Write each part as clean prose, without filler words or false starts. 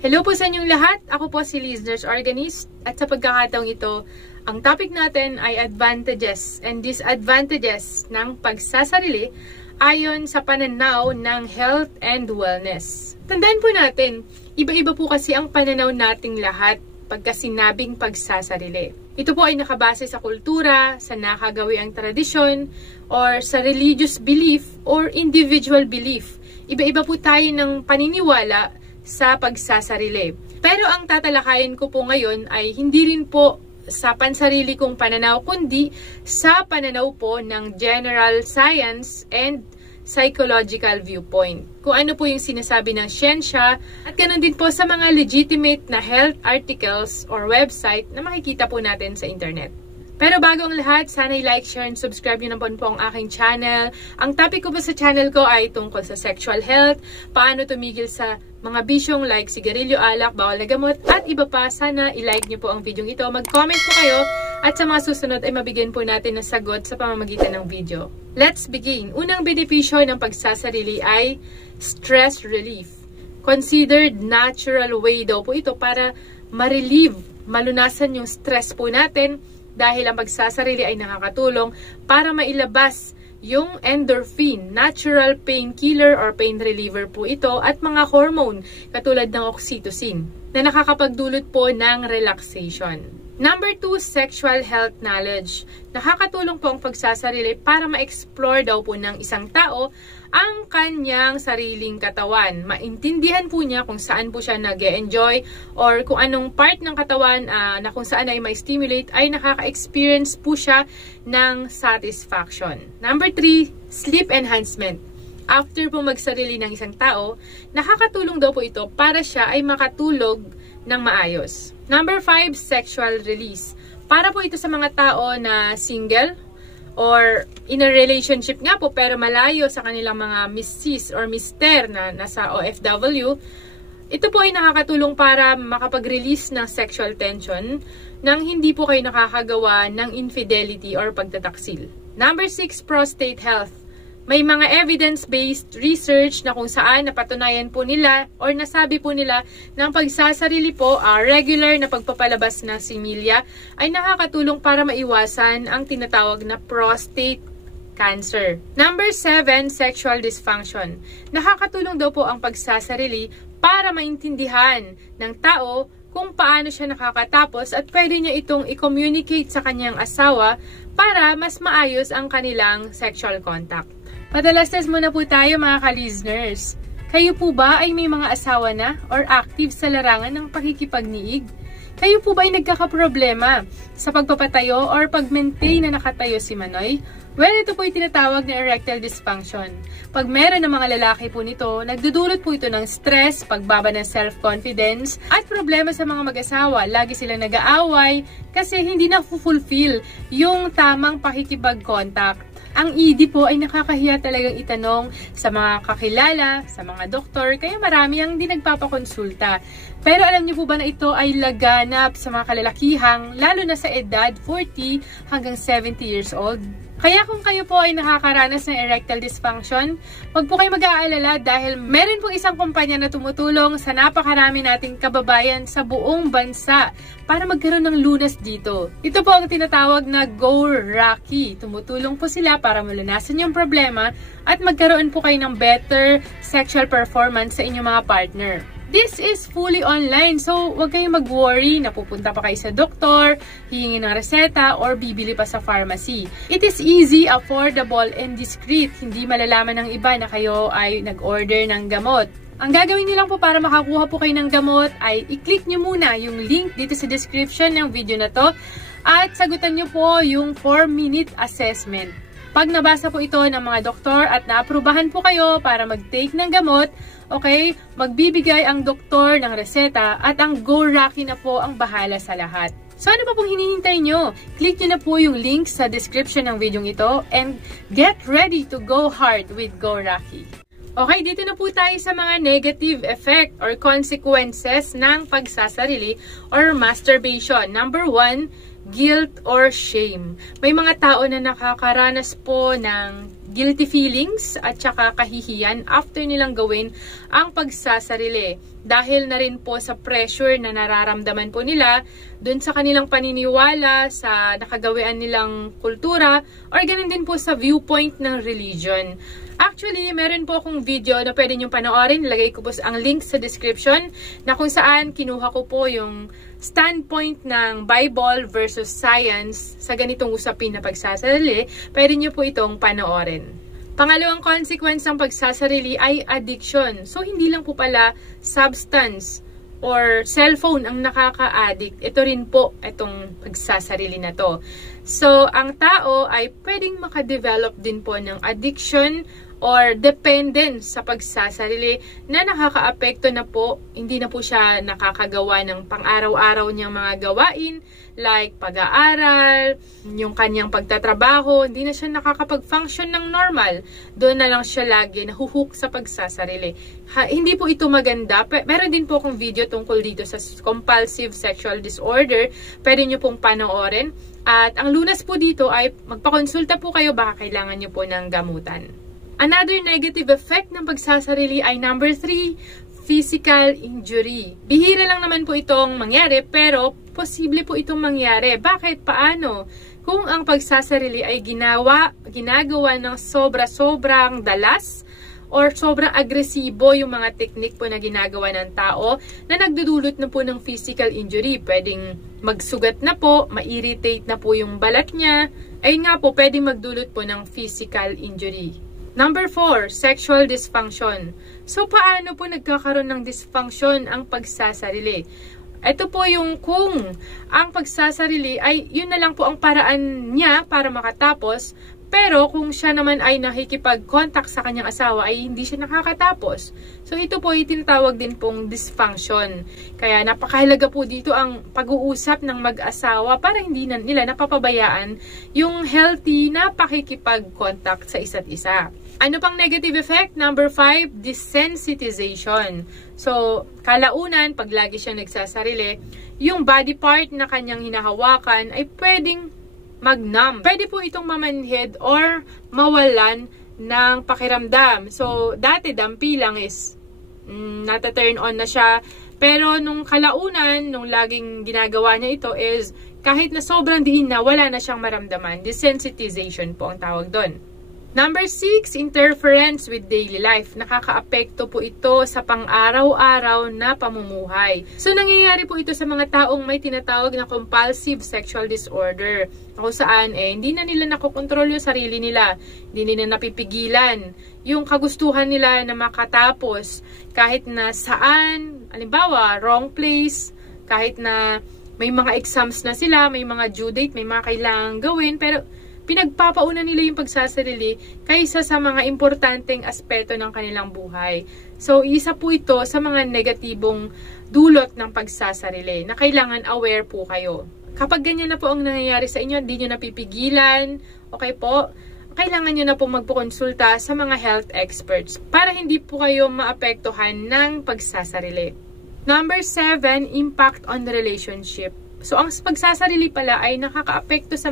Hello po sa inyong lahat. Ako po si Liz, nurse organist. At sa pagkakataong ito, ang topic natin ay advantages and disadvantages ng pagsasarili ayon sa pananaw ng health and wellness. Tandaan po natin, iba-iba po kasi ang pananaw nating lahat pagka sinabing pagsasarili. Ito po ay nakabase sa kultura, sa nakagawiang tradisyon, or sa religious belief or individual belief. Iba-iba po tayo ng paniniwala sa pagsasarili. Pero ang tatalakayin ko po ngayon ay hindi rin po sa pansarili kong pananaw, kundi sa pananaw po ng general science and psychological viewpoint. Kung ano po yung sinasabi ng siyensya at ganoon din po sa mga legitimate na health articles or website na makikita po natin sa internet. Pero bago ang lahat, sana i-like, share, and subscribe nyo naman po ang aking channel. Ang topic ko po sa channel ko ay tungkol sa sexual health, paano tumigil sa mga bisyong like sigarilyo, alak, bawal na gamot, at iba pa. Sana i-like nyo po ang video ito, mag-comment po kayo, at sa mga susunod ay mabigyan po natin ng sagot sa pamamagitan ng video. Let's begin. Unang benepisyo ng pagsasarili ay stress relief. Considered natural way daw po ito para ma-relieve, malunasan yung stress po natin, dahil ang pagsasarili ay nakakatulong para mailabas yung endorphin, natural painkiller or pain reliever po ito, at mga hormone katulad ng oxytocin na nakakapagdulot po ng relaxation. Number 2, sexual health knowledge. Nakakatulong po ang pagsasarili para ma-explore daw po ng isang tao ang kanyang sariling katawan. Maintindihan po niya kung saan po siya nag-e-enjoy or kung anong part ng katawan na kung saan ay ma-stimulate ay nakaka-experience po siya ng satisfaction. Number 3, sleep enhancement. After po magsarili ng isang tao, nakakatulong daw po ito para siya ay makatulog ng maayos. Number 5, sexual release. Para po ito sa mga tao na single or in a relationship nga po pero malayo sa kanilang mga missis or mister na nasa OFW. Ito po ay nakakatulong para makapag-release ng sexual tension nang hindi po kayo nakakagawa ng infidelity or pagtataksil. Number 6, prostate health. May mga evidence-based research na kung saan napatunayan po nila or nasabi po nila ng pagsasarili po, regular na pagpapalabas ng similya ay nakakatulong para maiwasan ang tinatawag na prostate cancer. Number 7, sexual dysfunction. Nakakatulong daw po ang pagsasarili para maintindihan ng tao kung paano siya nakakatapos at pwede niya itong i-communicate sa kanyang asawa para mas maayos ang kanilang sexual contact. Madalas muna po tayo mga ka-listeners. Kayo po ba ay may mga asawa na or active sa larangan ng pakikipagniig? Kayo po ba ay nagkakaproblema sa pagpapatayo or pag-maintain na nakatayo si Manoy? Well, ito po ay tinatawag na erectile dysfunction. Pag meron ng mga lalaki po nito, nagdudulot po ito ng stress, pagbaba ng self-confidence, at problema sa mga mag-asawa. Lagi silang nag-aaway kasi hindi na-fulfill yung tamang pakikipag-contact. Ang ED po ay nakakahiya talagang itanong sa mga kakilala, sa mga doktor, kaya marami ang hindi nagpapakonsulta. Pero alam niyo po ba na ito ay laganap sa mga kalalakihang, lalo na sa edad 40 hanggang 70 years old? Kaya kung kayo po ay nakakaranas ng erectile dysfunction, huwag po kayo mag-aalala dahil meron pong isang kumpanya na tumutulong sa napakarami nating kababayan sa buong bansa para magkaroon ng lunas dito. Ito po ang tinatawag na Go Rocky. Tumutulong po sila para malunasan yung problema at magkaroon po kayo ng better sexual performance sa inyong mga partner. This is fully online, so huwag kayong mag-worry na pupunta pa kayo sa doktor, hihingi ng reseta, or bibili pa sa pharmacy. It is easy, affordable, and discreet. Hindi malalaman ng iba na kayo ay nag-order ng gamot. Ang gagawin niyo lang po para makakuha po kayo ng gamot ay i-click niyo muna yung link dito sa description ng video na to at sagutan niyo po yung 4-minute assessment. Pag nabasa po ito ng mga doktor at naaprubahan po kayo para mag-take ng gamot, okay, magbibigay ang doktor ng reseta at ang Go Rocky na po ang bahala sa lahat. So ano pa pong hinihintay nyo? Click nyo na po yung link sa description ng video ito and get ready to go hard with Go Rocky. Okay, dito na po tayo sa mga negative effect or consequences ng pagsasarili or masturbation. Number 1, guilt or shame. May mga tao na nakakaranas po ng guilty feelings at saka kahihiyan after nilang gawin ang pagsasarili. dahil na rin po sa pressure na nararamdaman po nila dun sa kanilang paniniwala, sa nakagawian nilang kultura, or ganun din po sa viewpoint ng religion. Actually, meron po akong video na pwede nyo panoorin. Nilagay ko po ang link sa description na kung saan kinuha ko po yung standpoint ng Bible versus science sa ganitong usapin na pagsasarili. Pwede nyo po itong panoorin. Pangalawang consequence ng pagsasarili ay addiction. So, hindi lang po pala substance or cellphone ang nakaka-addict. Ito rin po itong pagsasarili na to. So, ang tao ay pwedeng makadevelop din po ng addiction or dependence sa pagsasarili na nakakaapekto na po, hindi na po siya nakakagawa ng pang-araw-araw niyang mga gawain like pag-aaral, yung kanyang pagtatrabaho, hindi na siya nakakapag-function ng normal. Doon na lang siya lagi nahuhook sa pagsasarili. Hindi po ito maganda. Meron din po akong video tungkol dito sa compulsive sexual disorder. Pwede nyo pong panoorin. At ang lunas po dito ay magpakonsulta po kayo, baka kailangan nyo po ng gamutan. Another negative effect ng pagsasarili ay number 3, physical injury. Bihira lang naman po itong mangyari, pero posible po itong mangyari. Bakit? Paano? Kung ang pagsasarili ay ginagawa ng sobra-sobrang dalas or sobrang agresibo yung mga teknik po na ginagawa ng tao na nagdudulot na po ng physical injury. Pwedeng magsugat na po, ma-irritate na po yung balat niya. Ayun nga po, pwedeng magdulot po ng physical injury. Number 4, sexual dysfunction. So, paano po nagkakaroon ng dysfunction ang pagsasarili? Ito po yung kung ang pagsasarili ay yun na lang po ang paraan niya para makatapos, pero kung siya naman ay nakikipag-contact sa kanyang asawa ay hindi siya nakakatapos. So, ito po itinatawag din pong dysfunction. Kaya napakahalaga po dito ang pag-uusap ng mag-asawa para hindi nila napapabayaan yung healthy na pakikipag-contact sa isa't isa. Ano pang negative effect? Number 5, desensitization. So, kalaunan, pag lagi siyang nagsasarili, yung body part na kanyang hinahawakan ay pwedeng mag-numb. Pwede po itong mamanhid or mawalan ng pakiramdam. So, dati dampi lang is nata-turn on na siya. Pero nung kalaunan, nung laging ginagawa niya ito is kahit na sobrang diin na, wala na siyang maramdaman. Desensitization po ang tawag doon. Number 6, interference with daily life. Nakakaapekto po ito sa pang-araw-araw na pamumuhay. So, nangyayari po ito sa mga taong may tinatawag na compulsive sexual disorder. Kung saan, hindi na nila nakokontrol yung sarili nila. Hindi nila napipigilan yung kagustuhan nila na makatapos. Kahit na saan, halimbawa, wrong place, kahit na may mga exams na sila, may mga due date, may mga kailangang gawin, pero pinagpapauna nila yung pagsasarili kaysa sa mga importanteng aspeto ng kanilang buhay. So, isa po ito sa mga negatibong dulot ng pagsasarili na kailangan aware po kayo. Kapag ganyan na po ang nangyayari sa inyo, hindi nyo napipigilan, okay po, kailangan nyo na po magpukonsulta sa mga health experts para hindi po kayo maapektuhan ng pagsasarili. Number 7, impact on the relationship. So, ang pagsasarili pala ay nakakaapekto sa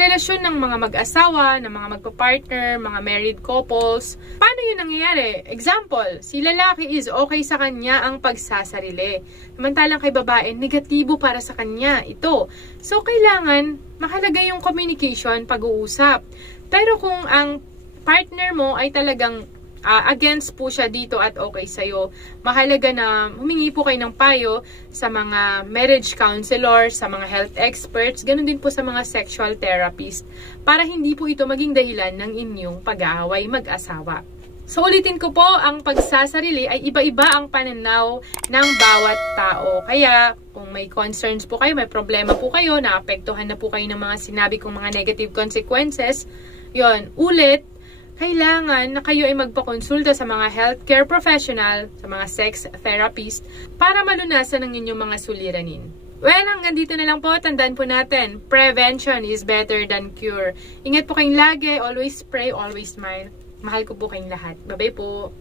relasyon ng mga mag-asawa, ng mga magpa-partner, mga married couples. Paano yun nangyayari? Example, si lalaki is okay sa kanya ang pagsasarili. Samantalang kay babae, negatibo para sa kanya ito. So, kailangan mahalaga yung communication, pag-uusap. Pero kung ang partner mo ay talagang against po siya dito at okay sa'yo, mahalaga na humingi po kayo ng payo sa mga marriage counselor, sa mga health experts, ganun din po sa mga sexual therapist, para hindi po ito maging dahilan ng inyong pag-aaway mag-asawa. So, ulitin ko po, ang pagsasarili ay iba-iba ang pananaw ng bawat tao. Kaya, kung may concerns po kayo, may problema po kayo, naapektuhan na po kayo ng mga sinabi kong mga negative consequences, yon, ulit, kailangan na kayo ay magpakonsulta sa mga healthcare professional, sa mga sex therapist, para malunasan ang inyong mga suliranin. Well, hanggang dito na lang po. Tandaan po natin, prevention is better than cure. Ingat po kayong lagi. Always pray, always smile. Mahal ko po kayong lahat. Bye-bye po.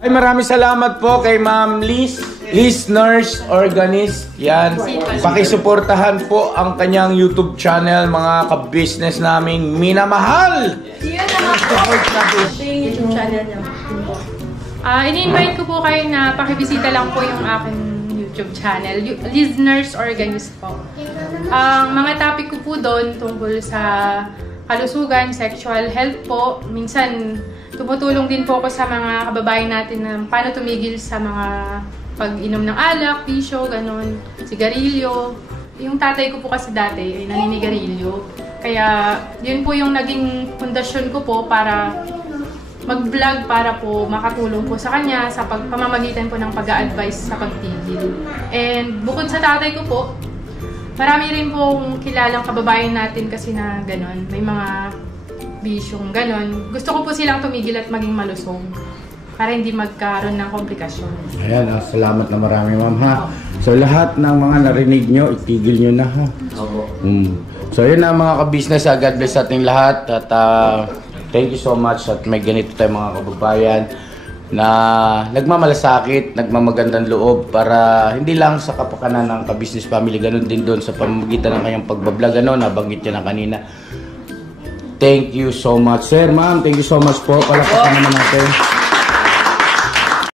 Ay, maraming salamat po kay Ma'am Liz Nurse Organist. Yan. Pakisuportahan po ang kanyang YouTube channel, mga ka-business naming minamahal. Yun naman po. Ito yung YouTube channel niya. Ini-invite ko po kayo na pakibisita lang po yung aking YouTube channel, Listeners Organist po. Ang mga topic ko po doon tungkol sa kalusugan, sexual health po. Minsan, tumutulong din po ako sa mga kababayan natin na paano tumigil sa mga pag-inom ng alak, bisyo, ganun, sigarilyo. Yung tatay ko po kasi dati ay naninigarilyo. Kaya yun po yung naging pundasyon ko po para mag-vlog para po makatulong po sa kanya sa pamamagitan po ng pag-a-advise sa pagtigil. And bukod sa tatay ko po, marami rin pong kilalang kababayan natin kasi na gano'n. May mga bisyong gano'n. Gusto ko po silang tumigil at maging malusog para hindi magkaroon ng komplikasyon. Ayan, salamat na marami, ma'am, ha. So lahat ng mga narinig nyo, itigil nyo na, ha. So yun na mga ka-business, God bless ating lahat at thank you so much at may ganito tayong mga kababayan na nagmamalasakit, nagmamagandang loob para hindi lang sa kapakanan ng ka-business family, ganun din doon sa pamamagitan ng kanyang pagbablog, nabanggit niya na kanina. Thank you so much, sir, ma'am. Thank you so much po. Palakpakan naman natin.